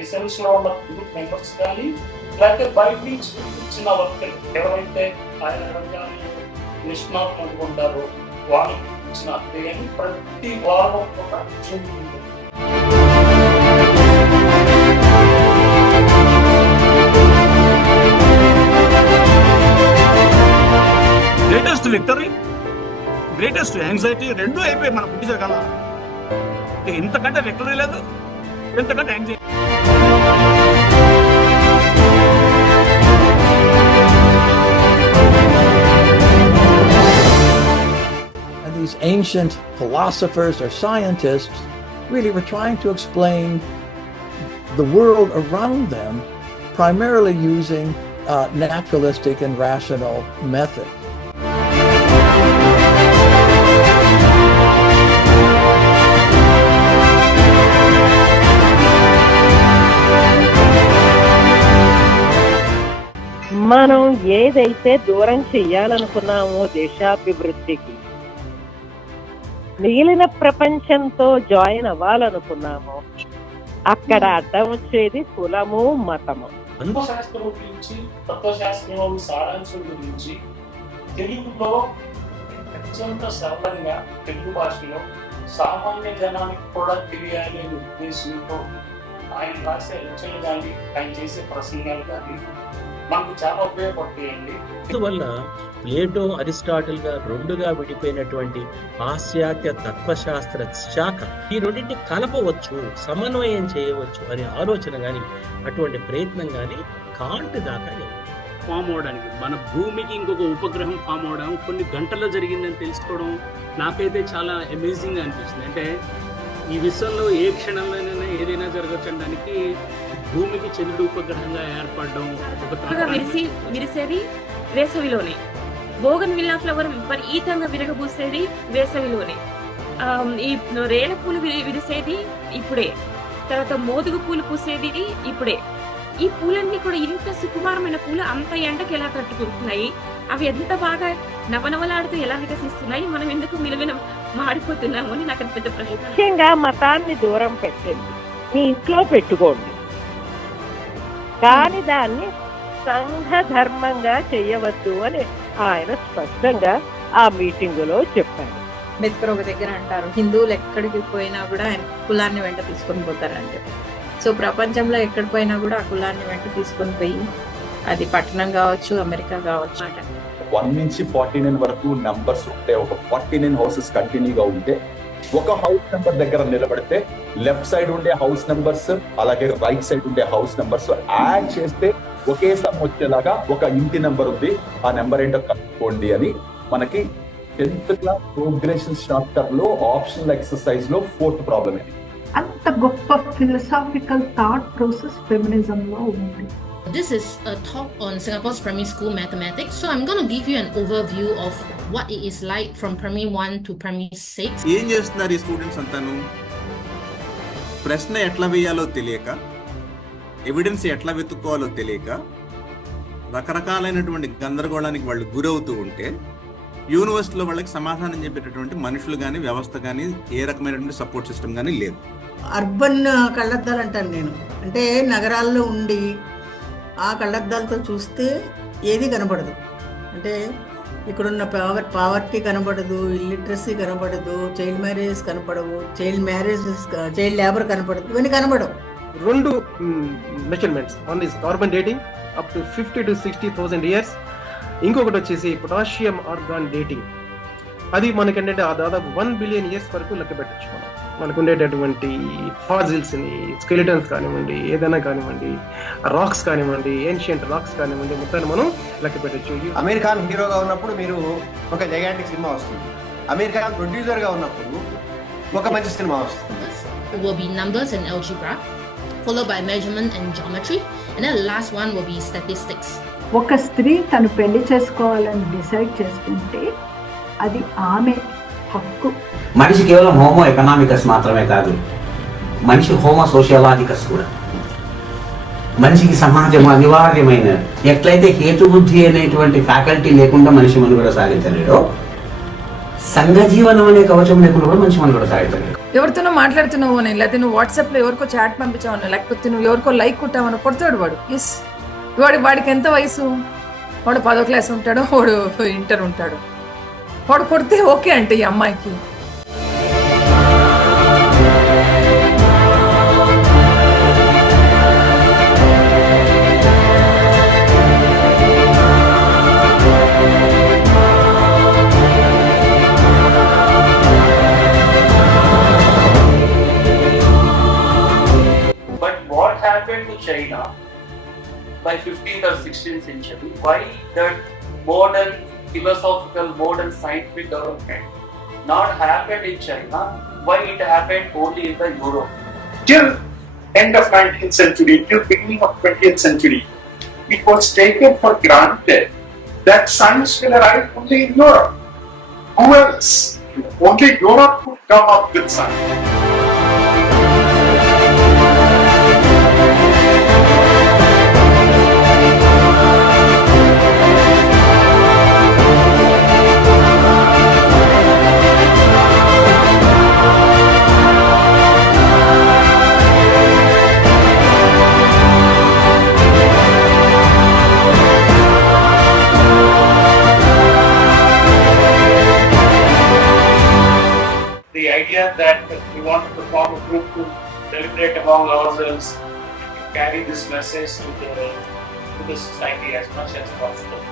Essence లో ఉన్న group members కానీ, లేకపోతే బయట నుంచి ఇచ్చిన వర్కర్లు ఎవరైతే ఆయా రంగాల్లో నిష్ణాతులు ఉంటారో వాళ్ళకి ఇచ్చిన అధ్యయనం ప్రతి వారం కూడా జరుగుతుంది. గ్రేటెస్ట్ విక్టరీ, గ్రేటెస్ట్ యాంగ్జైటీ రెండు అయిపోయి మన పుట్టించారు కదా. ఇంతకంటే విక్టరీ లేదు, ఇంతకంటే anxiety. And these ancient philosophers or scientists really were trying to explain the world around them primarily using naturalistic and rational methods. మనం ఏదైతే దూరం చెయ్యాలనుకున్నామో దేశాభివృద్ధికి, మిగిలిన ప్రపంచంతో జాయిన్ అవ్వాలనుకున్నామో అక్కడ అడ్డం వచ్చేది కులము మతము. శాస్త్రం గురించి, తత్వశాస్త్రం సారాంశం గురించి తెలుగులో అత్యంత సరళంగా తెలుగు భాషలో సామాన్య జనానికి కూడా తెలియాలి అనే ఉద్దేశంతో ఆయన రాసే రచనలు కానీ, ఆయన చేసే ప్రసంగాలు కానీ మనకు చాలా ఉపయోగపడతాయండి. అందువల్ల ప్లేటో, అరిస్టాటిల్ గా రెండుగా విడిపోయినటువంటి పాశ్చాత్య తత్వశాస్త్ర శాఖ ఈ రెండింటిని కలపవచ్చు, సమన్వయం చేయవచ్చు అనే ఆలోచన కానీ, అటువంటి ప్రయత్నం కానీ కాంట్ దాకా ఫామ్ అవడానికి, మన భూమికి ఇంకొక ఉపగ్రహం ఫామ్ అవడం కొన్ని గంటల్లో జరిగిందని తెలుసుకోవడం నాకైతే చాలా అమేజింగ్ అనిపిస్తుంది. అంటే ఈ విశ్వంలో ఏ క్షణంలోనైనా ఏదైనా జరగచ్చు అనడానికి భూమికి చంద్రుడు ఉపగ్రహంగా ఏర్పడడం, విరిసేది వేసవిలోనే, బోగన్ విల్లా ఫ్లవర్ విపరీతంగా విరగబూసేది వేసవిలోనే, ఈ రేల పూలు విరిసేది ఇప్పుడే, తర్వాత మోదుగు పూలు పూసేది ఇప్పుడే. ఈ పూలన్నీ కూడా ఇంత సుకుమారమైన పూలు అంత ఎండకి ఎలా తట్టుకుంటున్నాయి, అవి ఎంత బాగా నవనవలాడుతూ ఎలా వికసిస్తున్నాయి, మనం ఎందుకు మిలమిల మాడిపోతున్నాము అని నాకు పెద్ద ప్రశ్న. ముఖ్యంగా మతాన్ని దూరం పెట్టండి, మీ ఇంట్లో పెట్టుకోండి, కానీ దాన్ని సంఘ ధర్మంగా చెయ్యవద్దు అని ఆయన స్పష్టంగా ఆ మీటింగులో చెప్పారు. అంబేద్కర్ ఒక దగ్గర అంటారు, హిందువులు ఎక్కడికి పోయినా కూడా ఆయన కులాన్ని వెంట తీసుకొని పోతారని చెప్పి. సో ప్రపంచంలో ఎక్కడ పోయినా కూడా ఆ కులాన్ని వెంట తీసుకొని పోయి, అది పట్టణం కావచ్చు, అమెరికా కావచ్చు అట. 1 నుంచి 49 వరకు నంబర్స్ ఉంటే, ఒక 49 హౌసెస్ కంటిన్యూగా ఉంటే, ఒక హౌస్ నెంబర్ దగ్గర నిలబడితే లెఫ్ట్ సైడ్ ఉండే హౌస్ నెంబర్స్ అలాగే రైట్ సైడ్ ఉండే హౌస్ నెంబర్స్ యాడ్ చేస్తే ఒకే సమ్ వచ్చేలాగా ఒక ఇంటి నెంబర్ ఉంది, ఆ నెంబర్ ఏంటో కనుక్కోండి అని మనకి 10th క్లాస్ ప్రోగ్రెషన్ చాప్టర్ లో ఆప్షనల్ ఎక్సర్సైజ్ లో 4th ప్రాబ్లం ఇది. అంత గొప్ప ఫిలసాఫికల్ థాట్ ప్రాసెస్ ఫెమినిజం లో ఉంది. This is a talk on Singapore's primary school mathematics. So I'm going to give you an overview of what it is like from primary 1 to primary 6. ఏం చేస్తున్నారు ఈ students అంతాను? ప్రశ్న ఎట్లా వేయాలో తెలియక, ఎవిడెన్స్ ఎట్లా వెతుక్కోవాలో తెలియక, రకరకాలైనటువంటి గందరగోళానికి వాళ్ళు గురవుతూ ఉంటే, యూనివర్సిటీలో వాళ్ళకి సమాధానం చెప్పేటటువంటి మనుషులు కానీ, వ్యవస్థ కానీ, ఏ రకమైనటువంటి సపోర్ట్ సిస్టమ్ కానీ లేదు. అర్బన్ కళ్ళద్దాలు అంటాను నేను. అంటే నగరాల్లో ఉండి ఆ కళ్ళద్దాలతో చూస్తే ఏది కనబడదు. అంటే ఇక్కడున్న పావర్టీ కనబడదు, ఇల్లిటరసీ కనబడదు, చైల్డ్ మ్యారేజెస్ కనపడవు, చైల్డ్ లేబర్ కనపడదు, ఇవన్నీ కనబడవు. 2 measurements, one is carbon dating up to 50 to 60,000 years, ఇంకొకటి వచ్చేసి పొటాషియం ఆర్గాన్ డేటింగ్. అది మనకేంటంటే దాదాపు 1 బిలియన్ ఇయర్స్ వరకు లెక్క పెట్టచ్చు. మనకు ఉండేటటువంటి ఫాజిల్స్ ని, స్కెలిటన్స్ కానివ్వండి, ఏదైనా కానివ్వండి, రాక్స్ కానివ్వండి, ఏన్షియంట్ రాక్స్ కానివ్వండి, మొత్తాన్ని మనం లెక్క పెట్టచ్చు. అమెరికాన్ హీరోగా ఉన్నప్పుడు మీరు ఒక జైగాంటిక్ సినిమా వస్తుంది, అమెరికాన్ ప్రొడ్యూసర్ గా ఉన్నప్పుడు ఒక మంచి సినిమా వస్తుంది. It will be numbers and algebra, followed by measurement and geometry, and then the last one will be statistics. ఒక స్త్రీ తను పెళ్లి చేసుకోవాలని డిసైడ్ చేసుకుంటే అది ఆమె హక్కు. మనిషి కేవలం హోమో ఎకనామికస్ మాత్రమే కాదు, మనిషి హోమో సోషియాలజికస్ కూడా. మనిషికి సమాజం అనివార్యమైన, ఎట్లయితే హేతుబుద్ధి అనేటువంటి ఫ్యాకల్టీ లేకుండా మనిషి మనుగడ సాగించలేడో, సంఘ జీవనం అనే కవచం లేకుండా కూడా మనిషి మనుగడ సాగించలేడు. ఎవరితోనో మాట్లాడుతున్నావు అని, లేకపోతే నువ్వు వాట్సాప్లో ఎవరికో చాట్ పంపించావను, లేకపోతే నువ్వు ఎవరికో లైక్ కొట్టావను, కొడతాడు వాడు. ఎస్, వాడికి ఎంత వయసు? వాడు 10వ క్లాస్ ఉంటాడు, వాడు ఇంటర్ ఉంటాడు. వాడు కొడితే ఓకే అంటే ఈ అమ్మాయికి. But what happened to China by 15th or 16th century? Why that modern philosophical, modern scientific development not happened in China? Why it happened only in the Europe? Till end of 19th century, till beginning of 20th century, it was taken for granted that science will arrive only in Europe. Who else? Only Europe could come up with science. The idea that we want to form a group to deliberate among ourselves, carry this message to the society as much as possible.